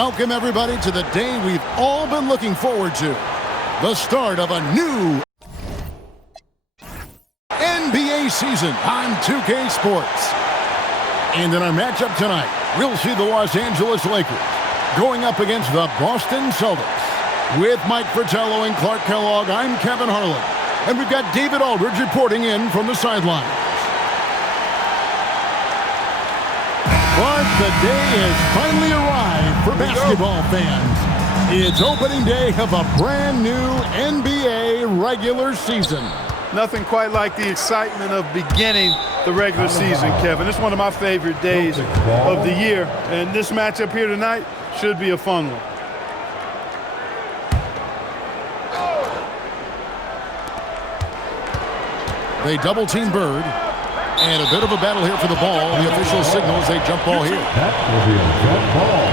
Welcome, everybody, to the day we've all been looking forward to. The start of a new NBA season on 2K Sports. And in our matchup tonight, we'll see the Los Angeles Lakers going up against the Boston Celtics. With Mike Fratello and Clark Kellogg, I'm Kevin Harlan. And we've got David Aldridge reporting in from the sideline. But the day has finally arrived for basketball fans. It's opening day of a brand new NBA regular season. Nothing quite like the excitement of beginning the regular season, Kevin. It's one of my favorite days of the year. And this matchup here tonight should be a fun one. They double-team Bird. And a bit of a battle here for the ball. The official signals a jump ball here. That will be a jump ball.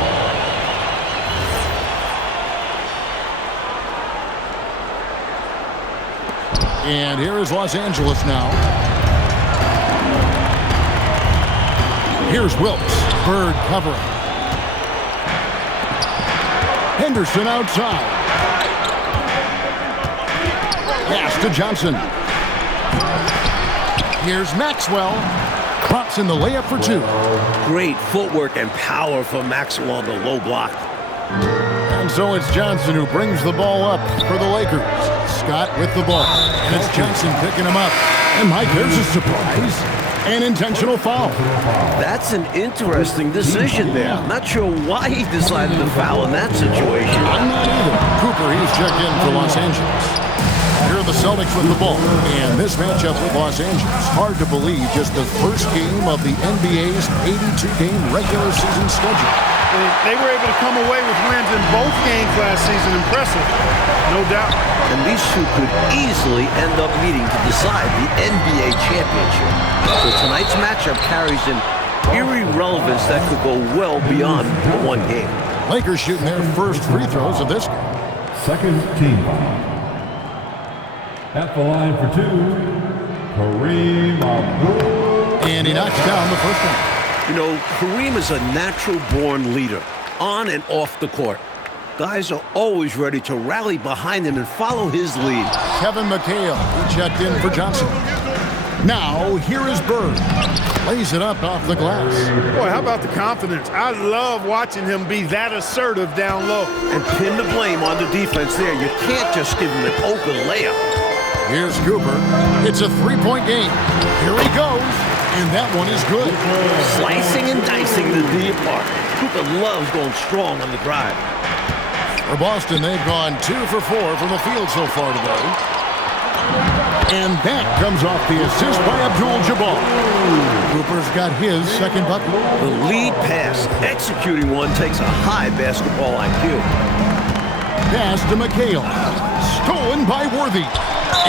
And here is Los Angeles now. Here's Wilkes. Bird covering. Henderson outside. Pass to Johnson. Here's Maxwell. Crops in the layup for two. Great footwork and power from Maxwell on the low block. And so it's Johnson who brings the ball up for the Lakers. Scott with the ball. And it's Johnson picking him up. And Mike, there's a surprise. An intentional foul. That's an interesting decision there. Not sure why he decided to foul in that situation. I'm not either. Cooper, he's checked in for Los Angeles. Here are the Celtics with the ball. And this matchup with Los Angeles, hard to believe, just the first game of the NBA's 82-game regular season schedule. They were able to come away with wins in both games last season. Impressive, no doubt. And these two could easily end up meeting to decide the NBA championship. So tonight's matchup carries an eerie relevance that could go well beyond the one game. Lakers shooting their first free throws of this game. Second team foul. At the line for two, Kareem Abdul. And he knocks down the first one. You know, Kareem is a natural-born leader, on and off the court. Guys are always ready to rally behind him and follow his lead. Kevin McHale, he checked in for Johnson. Now, here is Bird. Lays it up off the glass. Boy, how about the confidence? I love watching him be that assertive down low. And pin the blame on the defense there. You can't just give him an open layup. Here's Cooper. It's a three-point game. Here he goes. And that one is good. Slicing and dicing the D apart. Cooper loves going strong on the drive. For Boston, they've gone 2 for 4 from the field so far today. And that comes off the assist by Abdul-Jabbar. Cooper's got his second bucket. The lead pass, executing one, takes a high basketball IQ. Pass to McHale. Stolen by Worthy.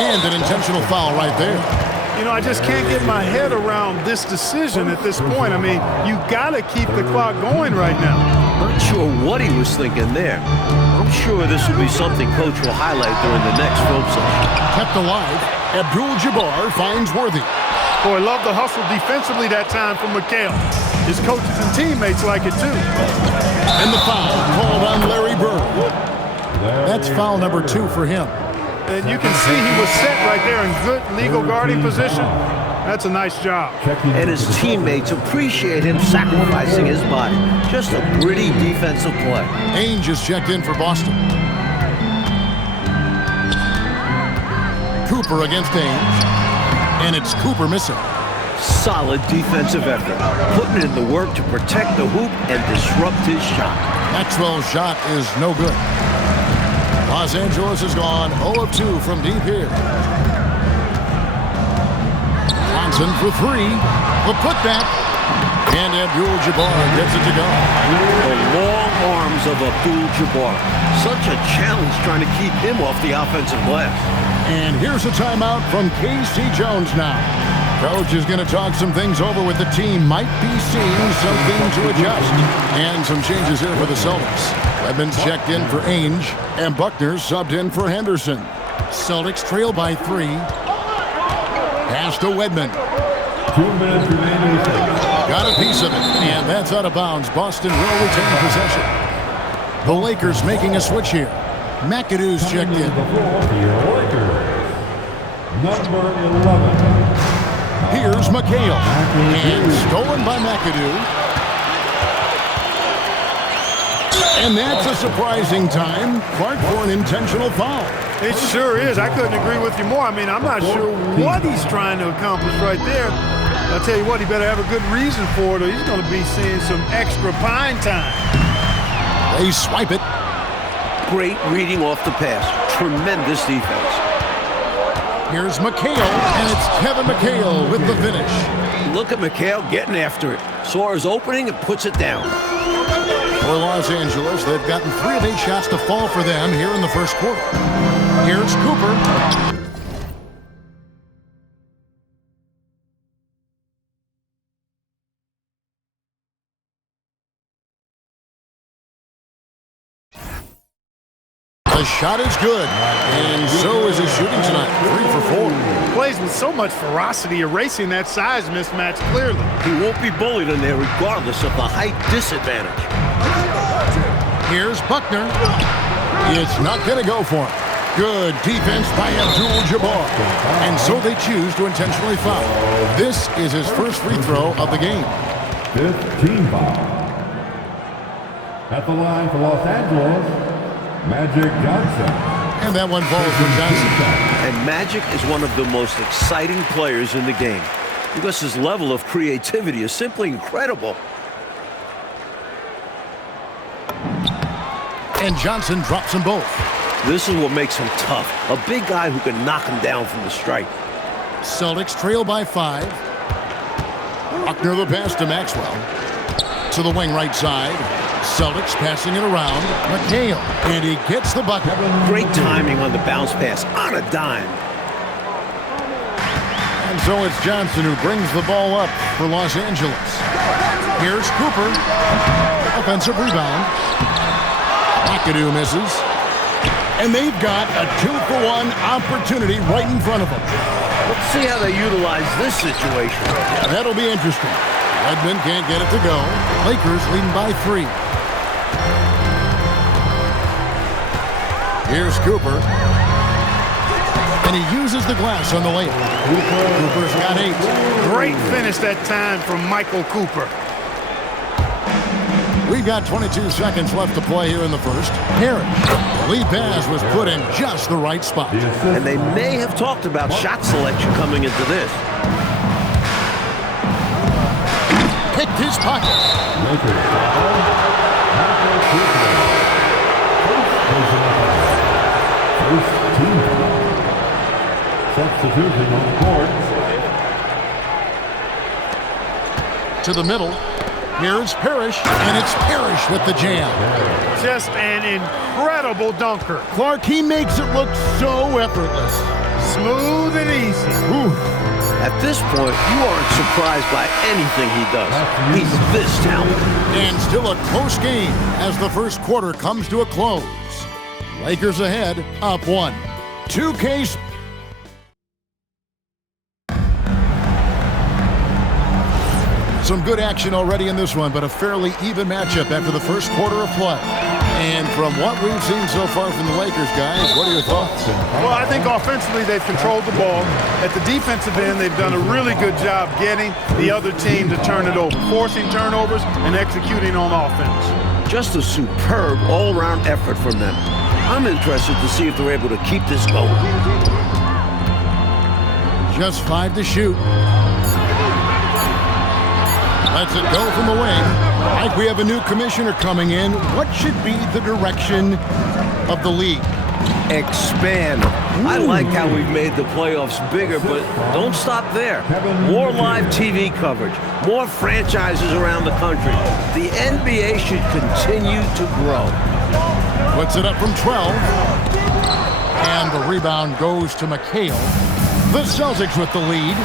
And an intentional foul right there. You know, I just can't get my head around this decision at this point. I mean, you got to keep the clock going right now. Not sure what he was thinking there. I'm sure this will be something Coach will highlight during the next film session. Kept alive, Abdul-Jabbar finds Worthy. Boy, love the hustle defensively that time from McHale. His coaches and teammates like it too. And the foul called on Larry Bird. That's foul number 2 for him. And you can see he was set right there in good legal guarding position. That's a nice job. And his teammates appreciate him sacrificing his body. Just a gritty defensive play. Ainge is checked in for Boston. Cooper against Ainge. And it's Cooper missing. Solid defensive effort. Putting in the work to protect the hoop and disrupt his shot. Maxwell's shot is no good. Los Angeles has gone 0 of 2 from deep here. Johnson for 3. The putback. And Abdul-Jabbar gets it to go. The long arms of Abdul-Jabbar. Such a challenge trying to keep him off the offensive glass. And here's a timeout from K.C. Jones now. Coach is going to talk some things over with the team. Might be seeing something to adjust. And some changes here for the Celtics. Edmonds checked in for Ainge, and Buckner subbed in for Henderson. Celtics trail by 3. Pass to Wedman. 2 minutes remaining. Got a piece of it, and that's out of bounds. Boston will retain possession. The Lakers making a switch here. McAdoo's checked in. Your Lakers, number 11. Here's McHale. And stolen by McAdoo. And that's a surprising time, Clark, for an intentional foul. It sure is. I couldn't agree with you more. I mean, I'm not sure what he's trying to accomplish right there. I'll tell you what, he better have a good reason for it or he's going to be seeing some extra pine time. They swipe it. Great reading off the pass. Tremendous defense. Here's McHale, and it's Kevin McHale with the finish. Look at McHale getting after it. Saw his opening and puts it down. For Los Angeles, they've gotten 3 of 8 shots to fall for them here in the first quarter. Here's Cooper. The shot is good, and so is his shooting tonight, 3 for 4. Plays with so much ferocity, erasing that size mismatch clearly. He won't be bullied in there regardless of the height disadvantage. Here's Buckner. It's not going to go for him. Good defense by Abdul-Jabbar. And so they choose to intentionally foul. This is his first free throw of the game. 5th team foul. At the line for Los Angeles, Magic Johnson. And that one falls for Johnson. And Magic is one of the most exciting players in the game because his level of creativity is simply incredible. And Johnson drops them both. This is what makes him tough. A big guy who can knock him down from the stripe. Celtics trail by 5. Buckner the pass to Maxwell. To the wing right side. Celtics passing it around. McHale. And he gets the bucket. Great timing on the bounce pass on a dime. And so it's Johnson who brings the ball up for Los Angeles. Here's Cooper. Offensive rebound. McAdoo misses. And they've got a 2-for-1 opportunity right in front of them. Let's see how they utilize this situation. Yeah, that'll be interesting. Redmond can't get it to go. Lakers leading by 3. Here's Cooper. And he uses the glass on the layup. Cooper's got 8. Great finish that time from Michael Cooper. We've got 22 seconds left to play here in the first. Harris. The lead pass was put in just the right spot. And they may have talked about shot selection coming into this. Picked his pocket. Substitution on the court. To the middle. Here's Parrish, and it's Parrish with the jam. Just an incredible dunker. Clark, he makes it look so effortless. Smooth and easy. Ooh. At this point, you aren't surprised by anything he does. He's this talented. And still a close game as the first quarter comes to a close. Lakers ahead, up 1. 2K. Some good action already in this one, but a fairly even matchup after the first quarter of play. And from what we've seen so far from the Lakers, guys, what are your thoughts? Well, I think offensively they've controlled the ball. At the defensive end, they've done a really good job getting the other team to turn it over, forcing turnovers and executing on offense. Just a superb all-around effort from them. I'm interested to see if they're able to keep this going. Just 5 to shoot. Lets it go from the wing. Mike, we have a new commissioner coming in. What should be the direction of the league? Expand. I like how we've made the playoffs bigger, but don't stop there. More live TV coverage, more franchises around the country. The NBA should continue to grow. Puts it up from 12. And the rebound goes to McHale. The Celtics with the lead.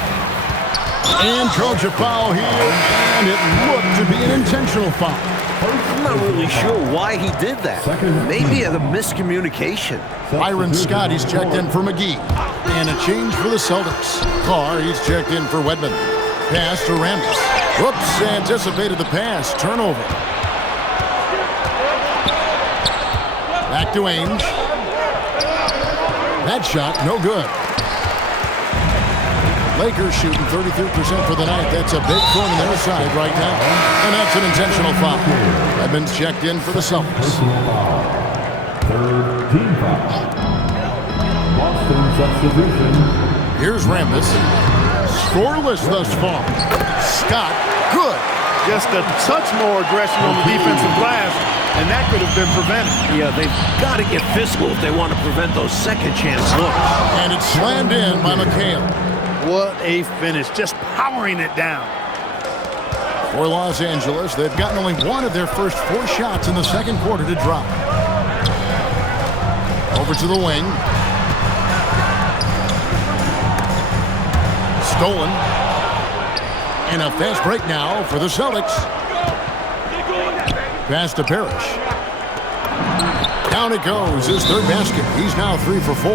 And coach a foul here, and it looked to be an intentional foul. I'm not really sure why he did that. Maybe a miscommunication. Byron Scott, he's checked in for McGee. And a change for the Celtics. Carr, he's checked in for Wedman. Pass to Ramos. Whoops, anticipated the pass. Turnover. to Ainge. That shot, no good. Lakers shooting 33% for the night. That's a big thorn in their side right now. And that's an intentional foul. Edmonds checked in for the Celtics. Third team foul. Boston substitution. Here's Rambis. Scoreless thus far. Scott, good. Just a touch more aggression on the defensive glass, and that could have been prevented. Yeah, they've got to get physical if they want to prevent those second chance looks. And it's slammed in by McHale. What a finish, just powering it down. For Los Angeles, they've gotten only one of their first 4 shots in the second quarter to drop. Over to the wing. Stolen. And a fast break now for the Celtics. Pass to Parrish. Down it goes, his third basket. He's now 3 for 4.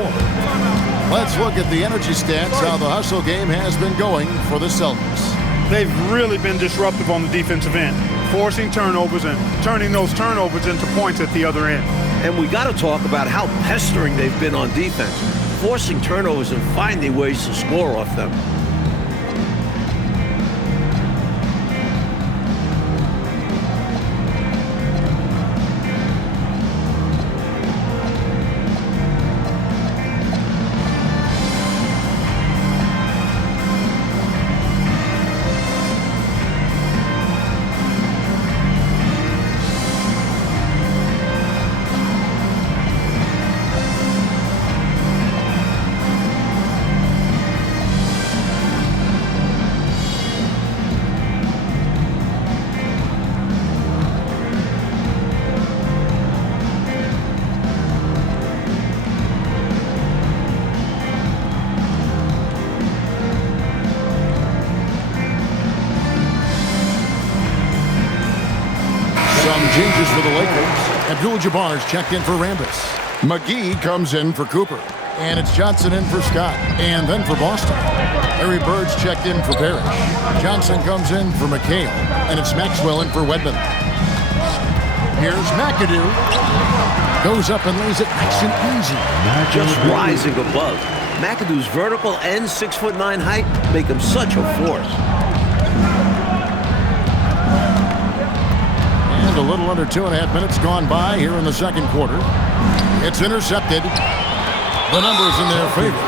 Let's look at the energy stats, how the hustle game has been going for the Celtics. They've really been disruptive on the defensive end, forcing turnovers and turning those turnovers into points at the other end. And we got to talk about how pestering they've been on defense, forcing turnovers and finding ways to score off them. Changes for the Lakers. Abdul-Jabbar's checked in for Rambis. McGee comes in for Cooper. And it's Johnson in for Scott. And then for Boston. Larry Bird's checked in for Parrish. Johnson comes in for McHale. And it's Maxwell in for Wedman. Here's McAdoo. Goes up and lays it nice and easy. Just rising above. McAdoo's vertical and 6'9" height make him such a force. A little under 2.5 minutes gone by here in the second quarter. It's intercepted. The numbers in their favor.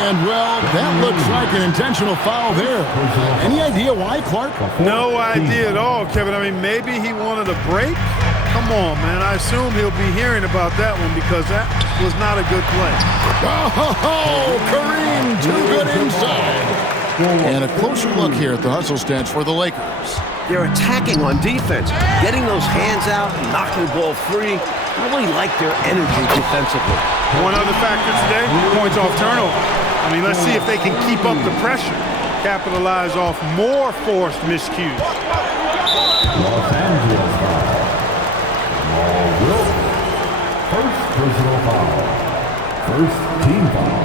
And, well, that looks like an intentional foul there. Any idea why, Clark? No idea at all, Kevin. I mean, maybe he wanted a break? Come on, man. I assume he'll be hearing about that one because that was not a good play. Oh, Kareem, too good inside. And a closer look here at the hustle stats for the Lakers. They're attacking on defense, getting those hands out and knocking the ball free. I really like their energy defensively. One other factor today, points off turnover. I mean, let's see if they can keep up the pressure, capitalize off more forced miscues. Los Angeles foul. First personal foul. First team foul.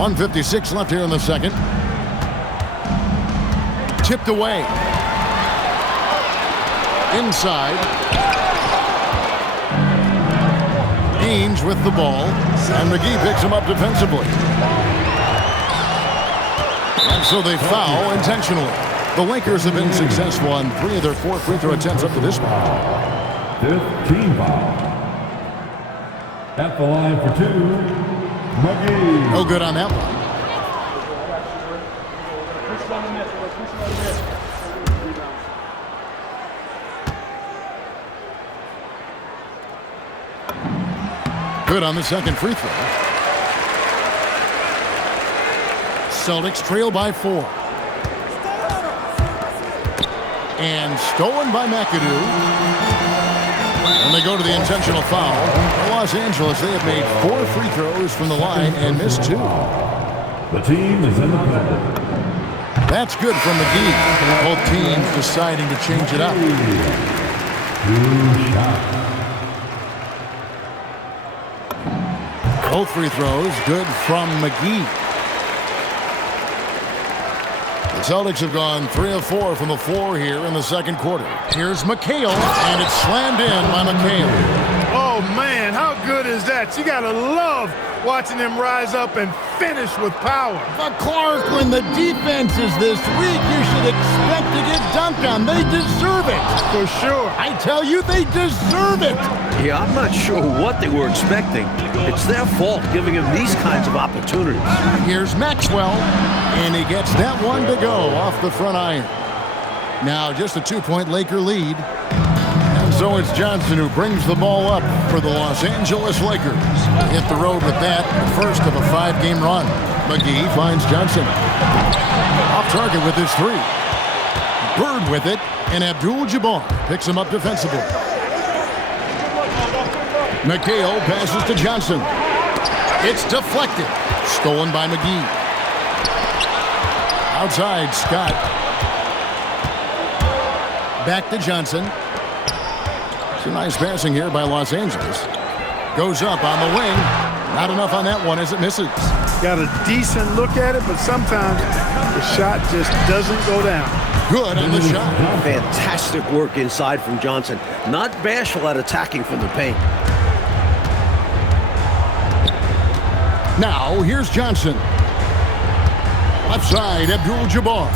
1:56 left here in the second. Tipped away. Inside. Ainge with the ball. And McGee picks him up defensively. And so they foul intentionally. The Lakers have been successful on 3 of their 4 free throw attempts up to this point. 5th team foul. At the line for 2, McGee. No good on that one. Good on the second free throw. Celtics trail by 4. And stolen by McAdoo. And they go to the intentional foul. For Los Angeles, they have made 4 free throws from the line and missed 2. The team is in the penalty. That's good from McGee. Both teams deciding to change it up. 2 shots. Both free throws good from McGee. The Celtics have gone 3 of 4 from the floor here in the second quarter. Here's McHale, and it's slammed in by McHale. Oh, Oh, man, how good is that? You got to love watching them rise up and finish with power. But Clark, when the defense is this weak, you should expect to get dunked on. They deserve it. For sure. I tell you, they deserve it. Yeah, I'm not sure what they were expecting. It's their fault giving them these kinds of opportunities. Here's Maxwell, and he gets that one to go off the front iron. Now just a 2-point Laker lead. And so it's Johnson who brings the ball up for the Los Angeles Lakers. Hit the road with that, the first of a 5-game run. McGee finds Johnson. Off target with his 3. Bird with it, and Abdul-Jabbar picks him up defensively. McHale passes to Johnson. It's deflected. Stolen by McGee. Outside, Scott. Back to Johnson. Some nice passing here by Los Angeles. Goes up on the wing. Not enough on that one as it misses. Got a decent look at it, but sometimes the shot just doesn't go down. Good on the shot. Fantastic work inside from Johnson. Not bashful at attacking from the paint. Now, here's Johnson. Left side, Abdul-Jabbar.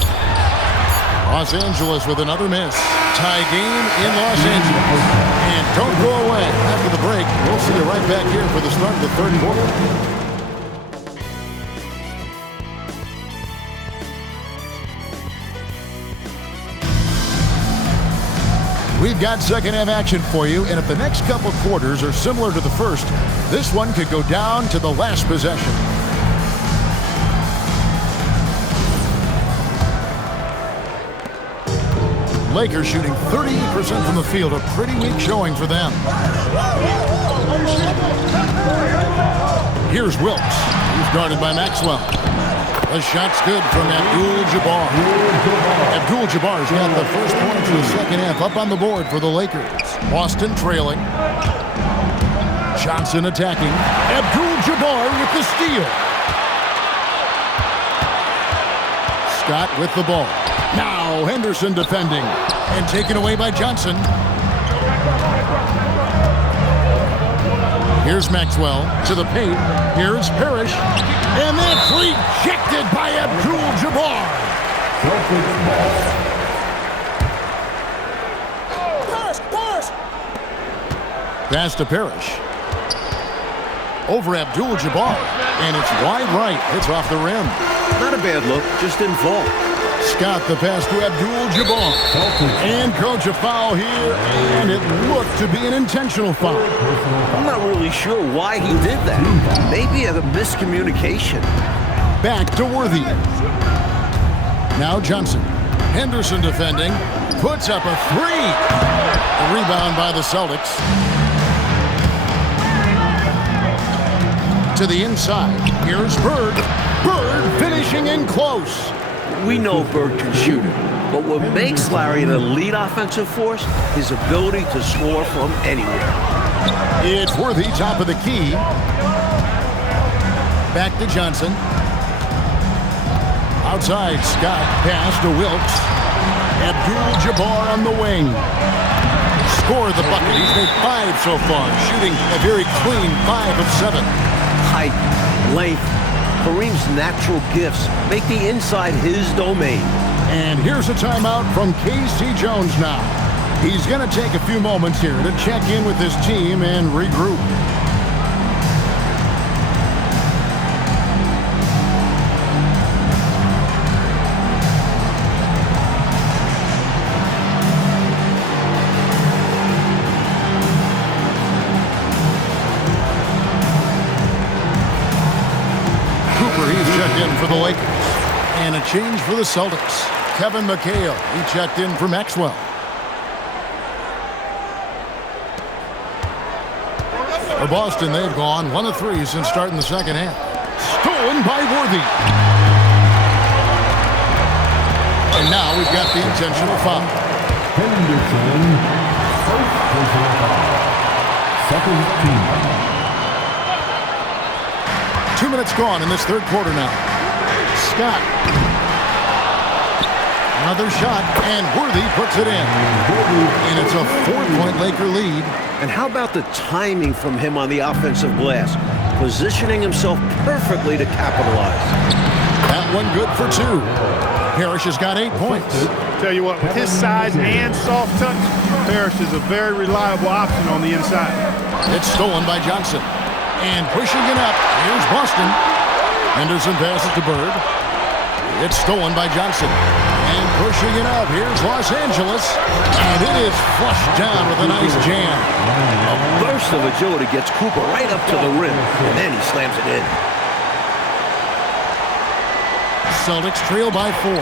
Los Angeles with another miss. Tie game in Los Angeles. And don't go away. After the break, we'll see you right back here for the start of the third quarter. We've got second half action for you, and if the next couple quarters are similar to the first, this one could go down to the last possession. Lakers shooting 38% from the field, a pretty weak showing for them. Here's Wilkes. He's guarded by Maxwell. The shot's good from Abdul-Jabbar. Abdul-Jabbar's got the first points of the second half up on the board for the Lakers. Boston trailing. Johnson attacking. Abdul-Jabbar with the steal. Scott with the ball. Now Henderson defending and taken away by Johnson. Here's Maxwell to the paint. Here's Parrish. And that's rejected by Abdul-Jabbar. Pass to Parrish. Over Abdul-Jabbar. And it's wide right. It's off the rim. Not a bad look, just didn't fall. Scott the pass to Abdul-Jabbar. And coach a foul here, and it looked to be an intentional foul. I'm not really sure why he did that. Maybe a miscommunication. Back to Worthy. Now Johnson. Henderson defending. Puts up a 3. A rebound by the Celtics. To the inside. Here's Bird. Bird finishing in close. We know Bird can shoot it, but what makes Larry an elite offensive force, his ability to score from anywhere. It's Worthy, top of the key. Back to Johnson. Outside, Scott. Pass to Wilkes. Abdul-Jabbar on the wing. Score the bucket. He's made 5 so far, shooting a very clean 5 of 7. Height, length, Kareem's natural gifts make the inside his domain. And here's a timeout from K.C. Jones now. He's going to take a few moments here to check in with his team and regroup. For the Lakers. And a change for the Celtics. Kevin McHale, he checked in for Maxwell. For Boston, they've gone 1 of 3 since starting the second half. Stolen by Worthy. And now we've got the intentional foul. Henderson, first personal foul. Second team foul. 2 minutes gone in this third quarter now. Scott. Another shot, and Worthy puts it in. And it's a 4-point Laker lead. And how about the timing from him on the offensive glass? Positioning himself perfectly to capitalize. That one good for 2. Parrish has got 8 points. Tell you what, with his size and soft touch, Parrish is a very reliable option on the inside. It's stolen by Johnson. And pushing it up, here's Boston. Henderson passes to Bird. It's stolen by Johnson. And pushing it up, here's Los Angeles. And it is flushed down with a nice jam. A burst of agility gets Cooper right up to the rim, and then he slams it in. Celtics trail by 4.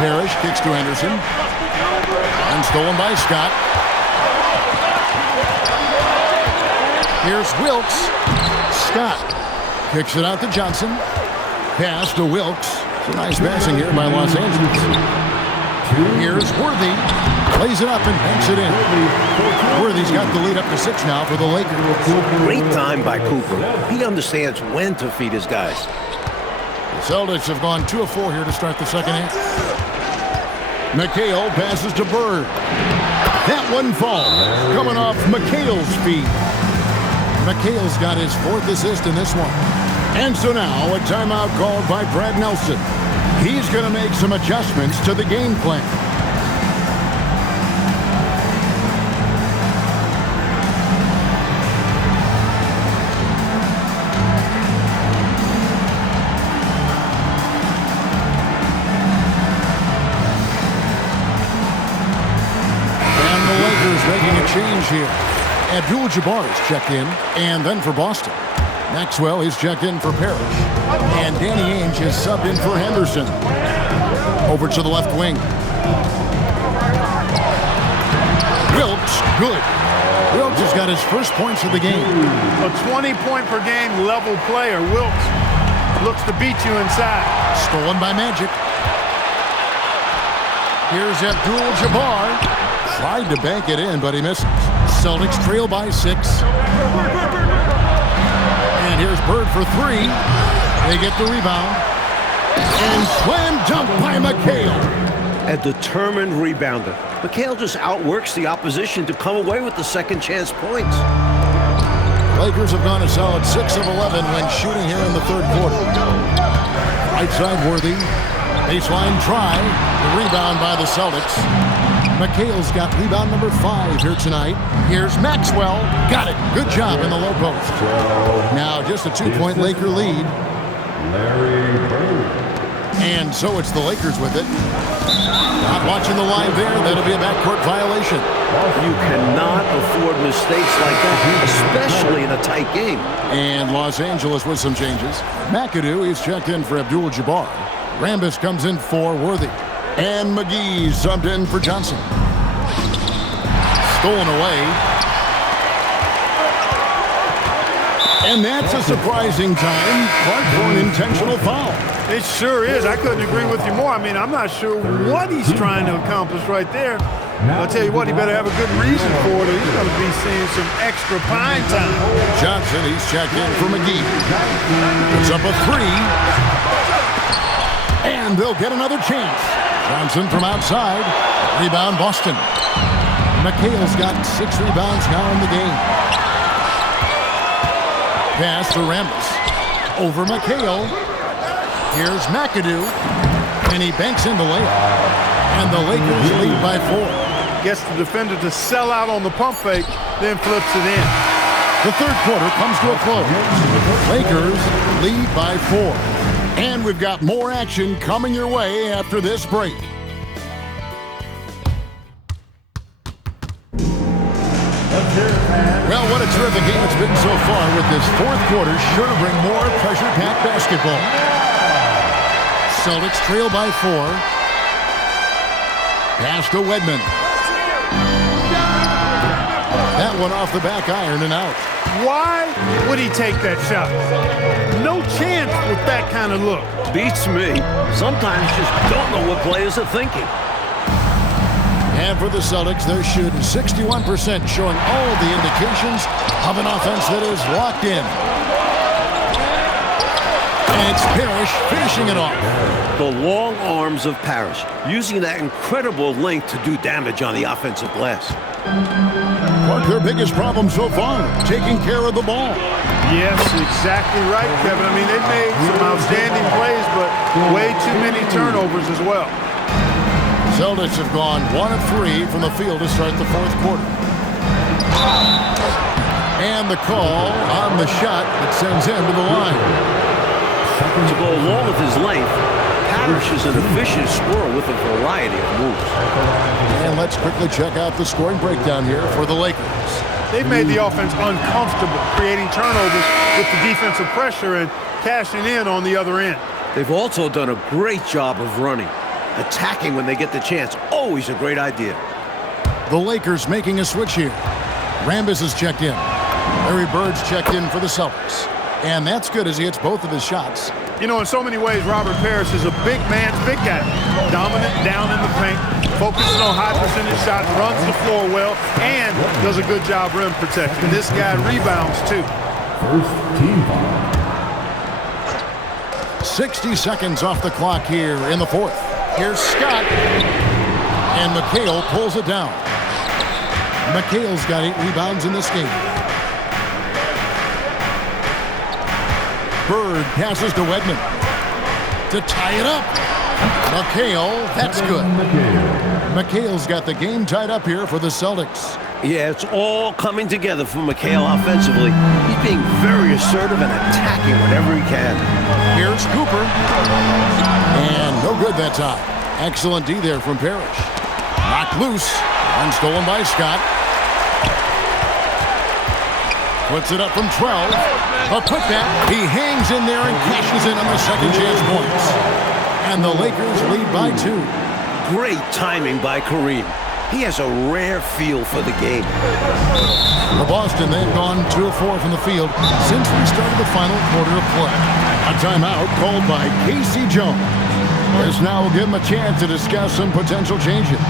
Parrish kicks to Henderson. And stolen by Scott. Here's Wilkes. Scott kicks it out to Johnson. Pass to Wilkes. It's a nice passing here by Los Angeles. Here's Worthy. Plays it up and banks it in. Worthy's got the lead up to 6 now for the Lakers. Great time by Cooper. He understands when to feed his guys. The Celtics have gone 2 of 4 here to start the second half. McHale passes to Bird. That one falls. Coming off McHale's feet. McHale's got his 4th assist in this one. And so now a timeout called by Brad Nelson. He's going to make some adjustments to the game plan. And the Lakers making a change here. Abdul-Jabbar is checked in, and then for Boston. Maxwell is checked in for Parrish. And Danny Ainge is subbed in for Henderson. Over to the left wing. Wilkes, good. Wilkes has got his first points of the game. A 20-point-per-game level player. Wilkes looks to beat you inside. Stolen by Magic. Here's Abdul-Jabbar. Tried to bank it in, but he missed. Celtics trail by 6. And here's Bird for 3. They get the rebound. And slam dunk by McHale. A determined rebounder. McHale just outworks the opposition to come away with the second chance points. Lakers have gone a solid 6 of 11 when shooting here in the third quarter. Right side Worthy. Baseline try. The rebound by the Celtics. McHale's got rebound number 5 here tonight. Here's Maxwell. Got it. Good job in the low post. Now just a 2-point Laker lead. Larry Bird. And so it's the Lakers with it. Not watching the line there. That'll be a backcourt violation. You cannot afford mistakes like that, especially in a tight game. And Los Angeles with some changes. McAdoo is checked in for Abdul-Jabbar. Rambis comes in for Worthy. And McGee subbed in for Johnson. Stolen away. And that's a surprising time. Clark for an intentional foul. It sure is. I couldn't agree with you more. I mean, I'm not sure what he's trying to accomplish right there. I'll tell you what, he better have a good reason for it, or he's going to be seeing some extra pine time. Johnson, he's checked in for McGee. Puts up a 3. And they'll get another chance. Johnson from outside. Rebound Boston. McHale's got 6 rebounds now in the game. Pass to Rambis. Over McHale. Here's McAdoo. And he banks in the layup. And the Lakers lead by 4. Gets the defender to sell out on the pump fake, then flips it in. The third quarter comes to a close. Lakers lead by 4. And we've got more action coming your way after this break. Well, what a terrific game it's been so far, with this fourth quarter sure to bring more pressure-packed basketball. Celtics trail by 4. Pass to Wedman. That one off the back iron and out. Why would he take that shot? No chance with that kind of look. Beats me. Sometimes just don't know what players are thinking. And for the Celtics, they're shooting 61%, showing all the indications of an offense that is locked in. And it's Parrish finishing it off. The long arms of Parrish, using that incredible length to do damage on the offensive glass. Clark, their biggest problem so far, taking care of the ball. Yes, exactly right, Kevin. I mean, they've made some outstanding plays, but way too many turnovers as well. Celtics have gone 1 of 3 from the field to start the fourth quarter. And the call on the shot that sends him to the line. To go along with his length, Parrish is an efficient scorer with a variety of moves. And let's quickly check out the scoring breakdown here for the Lakers. They've made the offense uncomfortable, creating turnovers with the defensive pressure and cashing in on the other end. They've also done a great job of running. Attacking when they get the chance, always a great idea. The Lakers making a switch here. Rambis is checked in. Larry Bird's checked in for the Celtics. And that's good as he hits both of his shots. You know, in so many ways, Robert Parrish is a big man's big guy. Dominant down in the paint, focuses on high percentage shots, runs the floor well, and does a good job rim protecting. This guy rebounds, too. First team foul. 60 seconds off the clock here in the fourth. Here's Scott. And McHale pulls it down. McHale's got 8 rebounds in this game. Bird passes to Wedman to tie it up. McHale, that's good. McHale's got the game tied up here for the Celtics. Yeah, it's all coming together for McHale offensively. He's being very assertive and attacking whenever he can. Here's Cooper. And no good that time. Excellent D there from Parrish. Knocked loose. And stolen by Scott. Puts it up from 12. A putback. He hangs in there and cashes in on the second chance points. And the Lakers lead by 2. Great timing by Kareem. He has a rare feel for the game. For Boston, they've gone 2 of 4 from the field since we started the final quarter of play. A timeout called by Casey Jones. This now will give him a chance to discuss some potential changes.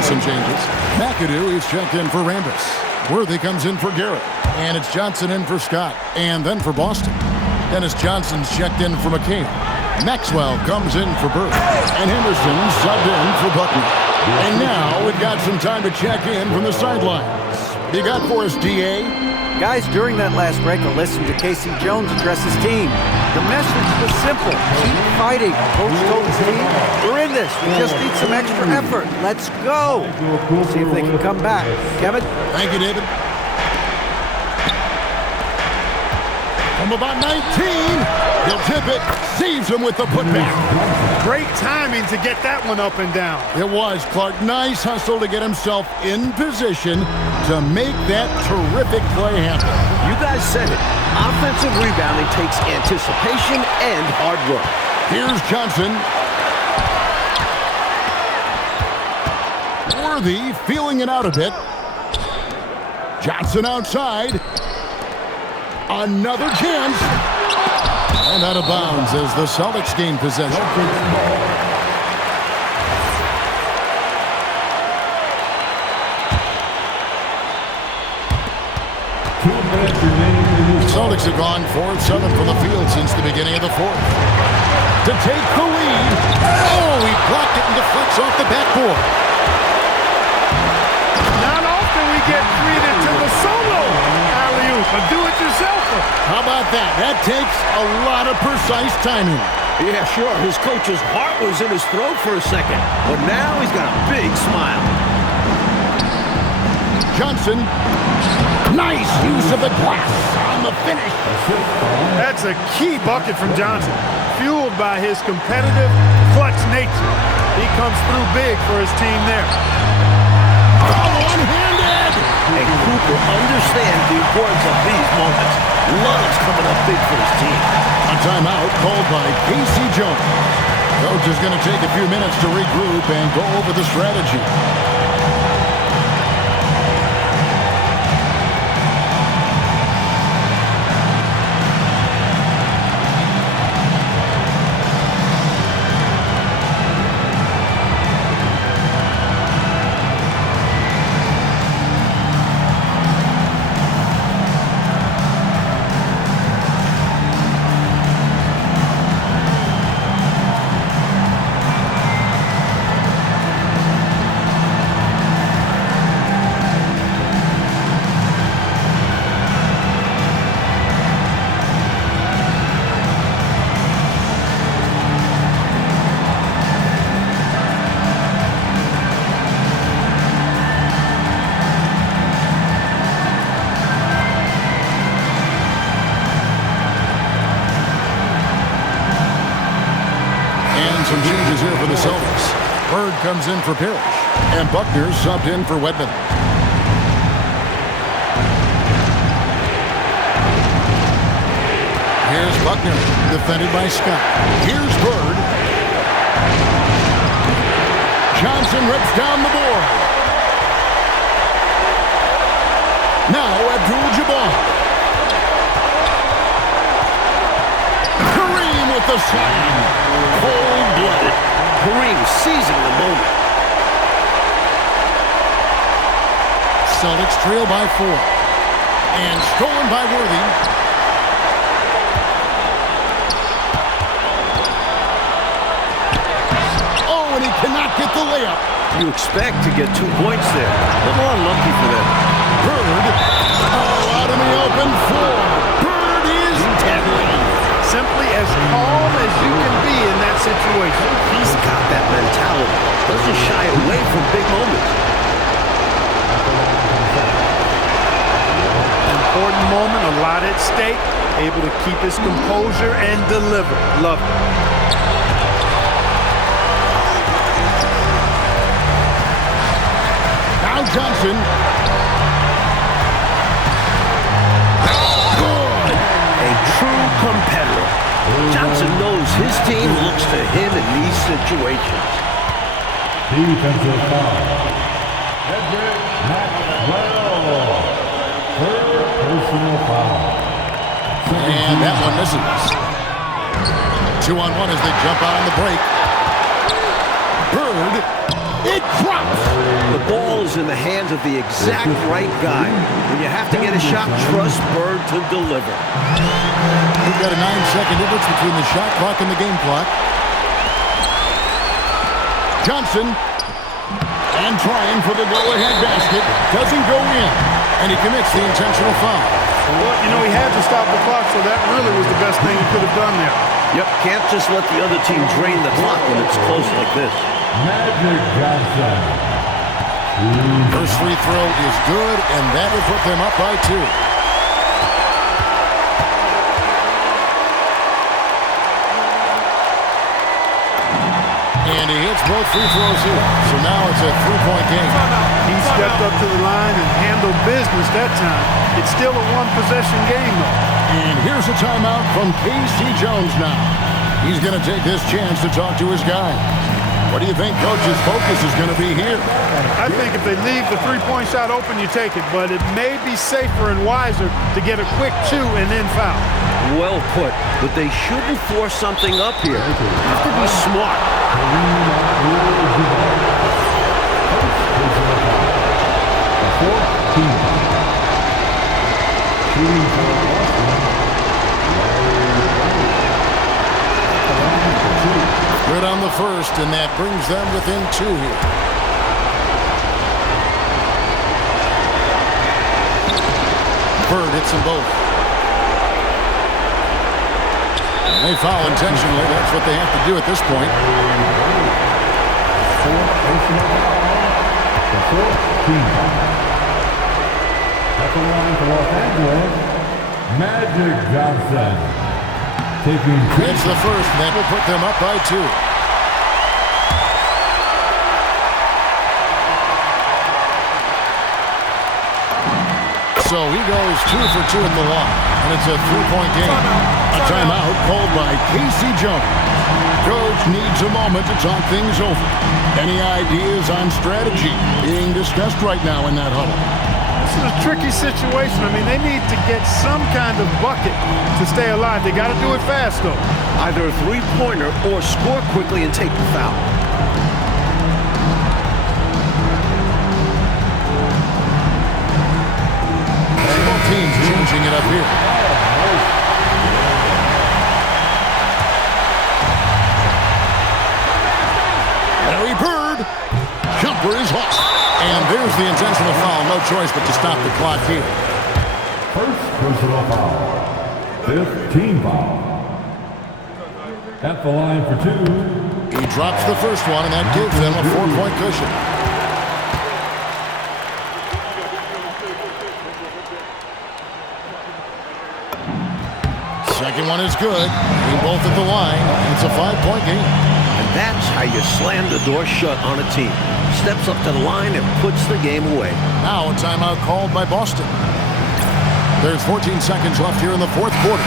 Some changes. McAdoo is checked in for Rambis. Worthy comes in for Garrett. And it's Johnson in for Scott. And then for Boston. Dennis Johnson's checked in for McCain. Maxwell comes in for Bird. And Henderson subbed in for Buckner. And now we've got some time to check in from the sidelines. What do you got for us, D.A.? Guys, during that last break, I listened to Casey Jones address his team. The message was simple. Keep fighting. Coach told his team, we're in this. We just need some extra effort. Let's go. See if they can come back. Kevin? Thank you, David. From about 19, he'll tip it. Saves him with the putback. Great timing to get that one up and down. It was, Clark. Nice hustle to get himself in position to make that terrific play happen. You guys said it. Offensive rebounding takes anticipation and hard work. Here's Johnson. Worthy feeling it out a bit. Johnson outside. Another chance. And out of bounds as the Celtics gain possession. 2 minutes remaining in this. Celtics have gone 4 of 7 from the field since the beginning of the fourth. To take the lead. Oh, he blocked it and deflects off the backboard. Not often we get treated to the solo alley-oop, a do-it-yourselfer. How about that? That takes a lot of precise timing. Yeah, sure. His coach's heart was in his throat for a second, but now he's got a big smile. Johnson. Nice use of the glass on the finish. That's a key bucket from Johnson, fueled by his competitive, clutch nature. He comes through big for his team there. Oh, one-handed! And Cooper understands the importance of these moments. Loves coming up big for his team. A timeout called by Casey Jones. Coach is going to take a few minutes to regroup and go over the strategy. Some changes here for the Celtics. Bird comes in for Parrish, and Buckner subbed in for Wedman. Here's Buckner, defended by Scott. Here's Bird. Johnson rips down the board. Now Abdul-Jabbar. Kareem with the slam. Cold-blooded. Kareem seizing the moment. Celtics trail by 4. And stolen by Worthy. Oh, and he cannot get the layup. You expect to get 2 points there. A little unlucky for them. Bird. Oh, out in the open floor. Bird is deadly. Simply as calm as you can be in that situation. He's got that mentality. Doesn't shy away from big moments. Important moment, a lot at stake. Able to keep his composure and deliver. Love it. Now Johnson. A true competitor. Johnson knows his team looks to him in these situations. Defensive foul. Edric Maxwell. Third personal foul. And that one misses. 2-on-1 as they jump out on the break. Bird. It drops. The ball is in the hands of the exact right guy. When you have to get a shot, trust Bird to deliver. We've got a 9-second difference between the shot clock and the game clock. Johnson. And trying for the go-ahead basket. Doesn't go in. And he commits the intentional foul. Well, you know, he had to stop the clock, so that really was the best thing he could have done there. Yep, can't just let the other team drain the clock when it's close like this. Magic Johnson. First free throw is good, and that will put them up by 2. And he hits both free throws here. So now it's a 3-point game. He stepped up to the line and handled business that time. It's still a one-possession game, though. And here's a timeout from Casey Jones now. He's going to take this chance to talk to his guy. What do you think Coach's focus is going to be here? I think if they leave the three-point shot open, you take it. But it may be safer and wiser to get a quick 2 and then foul. Well put, but they shouldn't force something up here. Have to be smart. Good on the first, and that brings them within 2 here. Bird hits them both. They foul intentionally. That's what they have to do at this point. At the line for Los Angeles, Magic Johnson. It's the first, and that will put them up by 2. So he goes 2 for 2 at the line, and it's a 3-point game. A timeout called by Casey Jones. Coach needs a moment to talk things over. Any ideas on strategy being discussed right now in that huddle? This is a tricky situation. I mean, they need to get some kind of bucket to stay alive. They got to do it fast, though. Either a three-pointer or score quickly and take the foul. Both teams changing it up here. Larry Bird. Jumper is off. And there's the intentional foul. No choice but to stop the clock here. First personal foul. 5th team foul. At the line for 2. He drops the first one, and that gives them a 4-point cushion. Second one is good. They both at the line. It's a 5-point game. And that's how you slam the door shut on a team. Steps up to the line and puts the game away. Now a timeout called by Boston. There's 14 seconds left here in the 4th quarter.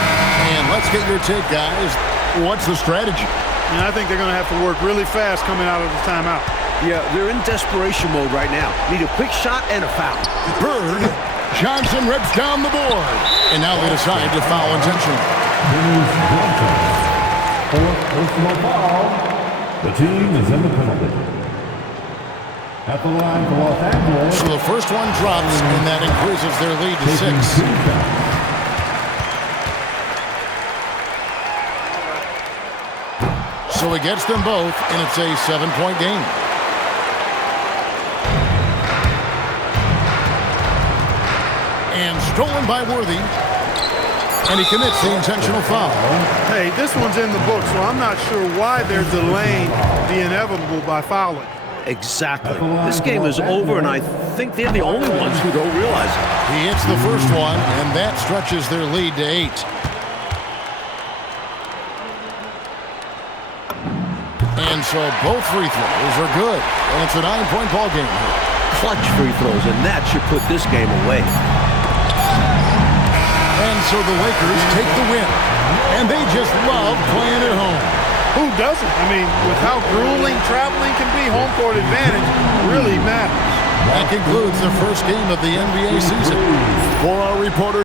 And let's get your take, guys. What's the strategy? And I think they're going to have to work really fast coming out of the timeout. Yeah, they're in desperation mode right now. Need a quick shot and a foul. Bird. Johnson rips down the board. And now they decide to foul intentionally. Johnson. 4th personal foul. The team is in the penalty. At the line for Los Angeles. So the first one drops, and that increases their lead to 6. So he gets them both, and it's a 7-point game. And stolen by Worthy. And he commits the intentional foul. Hey, this one's in the book, so I'm not sure why they're delaying the inevitable by fouling. Exactly. This game is over, and I think they're the only ones who don't realize it. He hits the first one, and that stretches their lead to 8. And so both free throws are good. And it's a 9-point ball game here. Clutch free throws, and that should put this game away. And so the Lakers take the win. And they just love playing at home. Who doesn't? I mean, with how grueling traveling can be, home court advantage really matters. That concludes the first game of the NBA season. For our reporter